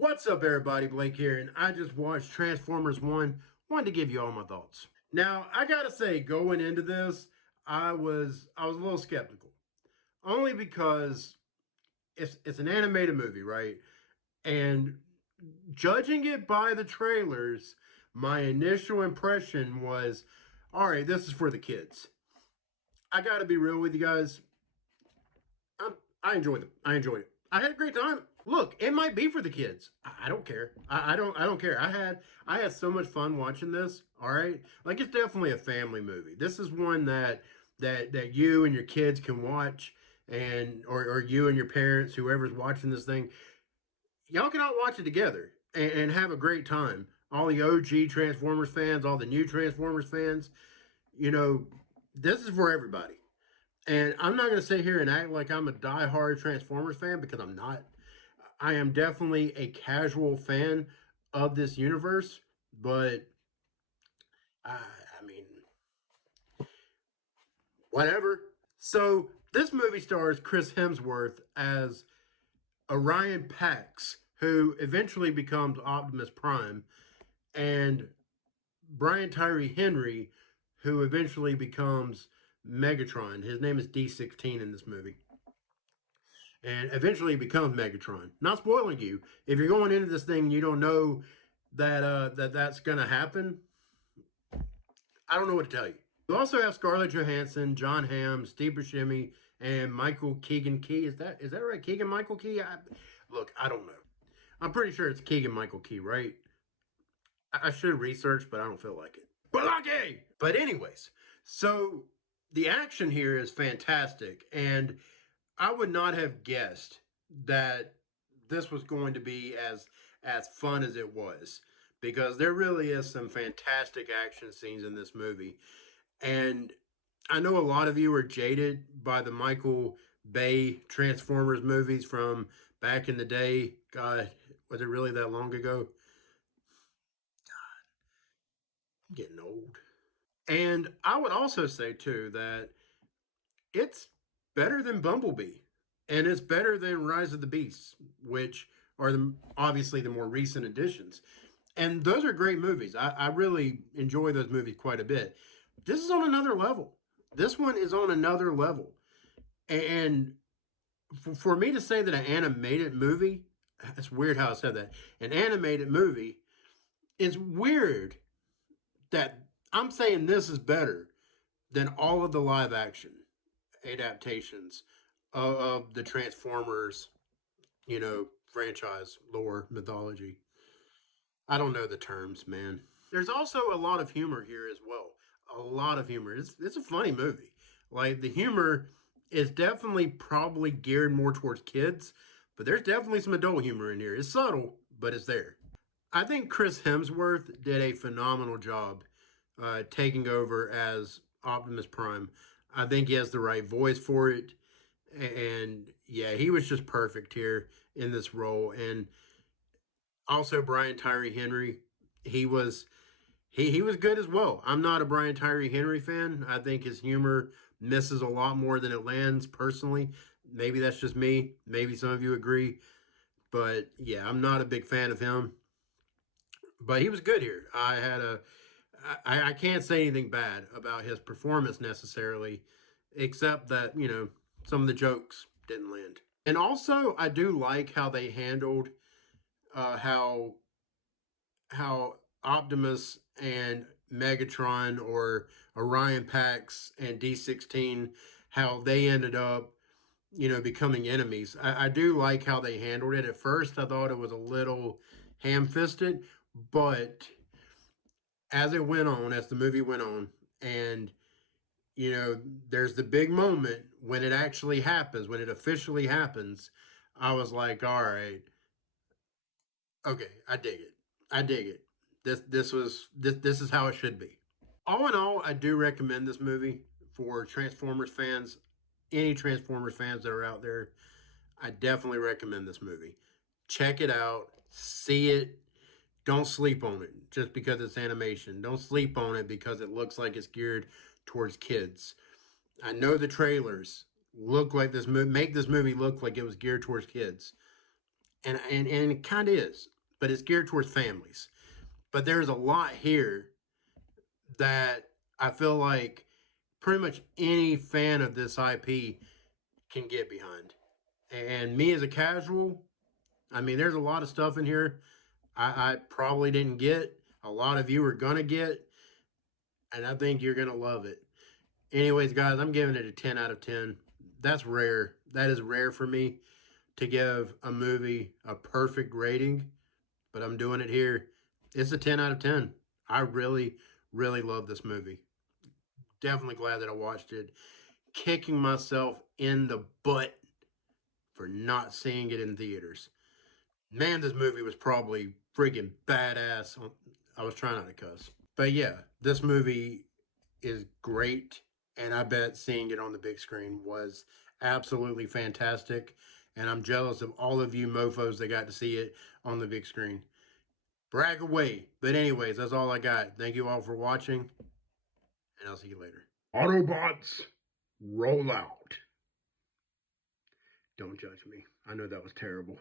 What's up, everybody? Blake here, and I just watched Transformers 1. Wanted to give you all my thoughts. Now, I gotta say, going into this, I was a little skeptical. Only because it's an animated movie, right? And judging it by the trailers, my initial impression was, all right, this is for the kids. I gotta be real with you guys. I enjoyed it. I enjoyed it. I had a great time. Look, it might be for the kids. I don't care. I don't care. I had so much fun watching this. All right, like it's definitely a family movie. This is one that you and your kids can watch, and or you and your parents, whoever's watching this thing, y'all can all watch it together and have a great time. All the OG Transformers fans, all the new Transformers fans, you know, this is for everybody. And I'm not going to sit here and act like I'm a diehard Transformers fan because I'm not. I am definitely a casual fan of this universe, but I mean, whatever. So this movie stars Chris Hemsworth as Orion Pax, who eventually becomes Optimus Prime, and Brian Tyree Henry, who eventually becomes Megatron. His name is D16 in this movie. And eventually becomes Megatron. Not spoiling you. If you're going into this thing and you don't know that's gonna happen, I don't know what to tell you. You also have Scarlett Johansson, John Hamm, Steve Buscemi, and Michael Keegan Key. Is that right? Keegan Michael Key? Look, I don't know. I'm pretty sure it's Keegan Michael Key, right? I should research, but I don't feel like it. Balake! But anyways, so the action here is fantastic, and I would not have guessed that this was going to be as fun as it was, because there really is some fantastic action scenes in this movie. And I know a lot of you are jaded by the Michael Bay Transformers movies from back in the day. God, was it really that long ago? I'm getting old. And I would also say too that it's better than Bumblebee, and it's better than Rise of the Beasts, which are obviously the more recent additions. And those are great movies. I really enjoy those movies quite a bit. This is on another level. This one is on another level. And for me to say that an animated movie, it's weird how I said that. An animated movie is weird that I'm saying this is better than all of the live action adaptations of the Transformers, franchise lore mythology. I don't know the terms, man. There's also a lot of humor here as well. A lot of humor. It's a funny movie. Like the humor is definitely probably geared more towards kids, but there's definitely some adult humor in here. It's subtle, but it's there. I think Chris Hemsworth did a phenomenal job taking over as Optimus Prime. I think he has the right voice for it. And yeah, he was just perfect here in this role. And also Brian Tyree Henry, he was he was good as well. I'm not a Brian Tyree Henry fan. I think his humor misses a lot more than it lands personally. Maybe that's just me. Maybe some of you agree. But yeah, I'm not a big fan of him. But he was good here. I can't say anything bad about his performance necessarily, except that, some of the jokes didn't land. And also, I do like how they handled how Optimus and Megatron, or Orion Pax and D16, how they ended up, becoming enemies. I do like how they handled it. At first, I thought it was a little ham-fisted, but as it went on, as the movie went on, and there's the big moment when it actually happens, when it officially happens. I was like, all right, okay, I dig it. I dig it. This is how it should be. All in all, I do recommend this movie for Transformers fans. Any Transformers fans that are out there, I definitely recommend this movie. Check it out, see it. Don't sleep on it just because it's animation. Don't sleep on it because it looks like it's geared towards kids. I know the trailers look like this movie, make this movie look like it was geared towards kids. and it kind of is, but it's geared towards families. But there's a lot here that I feel like pretty much any fan of this IP can get behind. And me as a casual, I mean, there's a lot of stuff in here I probably didn't get. A lot of you are gonna get, and I think you're gonna love it. Anyways, guys, I'm giving it a 10 out of 10. That's rare. That is rare for me to give a movie a perfect rating, but I'm doing it here. It's a 10 out of 10. I really, really love this movie. Definitely glad that I watched it. Kicking myself in the butt for not seeing it in theaters. Man, this movie was probably freaking badass. I was trying not to cuss. But yeah, this movie is great. And I bet seeing it on the big screen was absolutely fantastic. And I'm jealous of all of you mofos that got to see it on the big screen. Brag away. But, anyways, that's all I got. Thank you all for watching, and I'll see you later. Autobots, roll out. Don't judge me. I know that was terrible.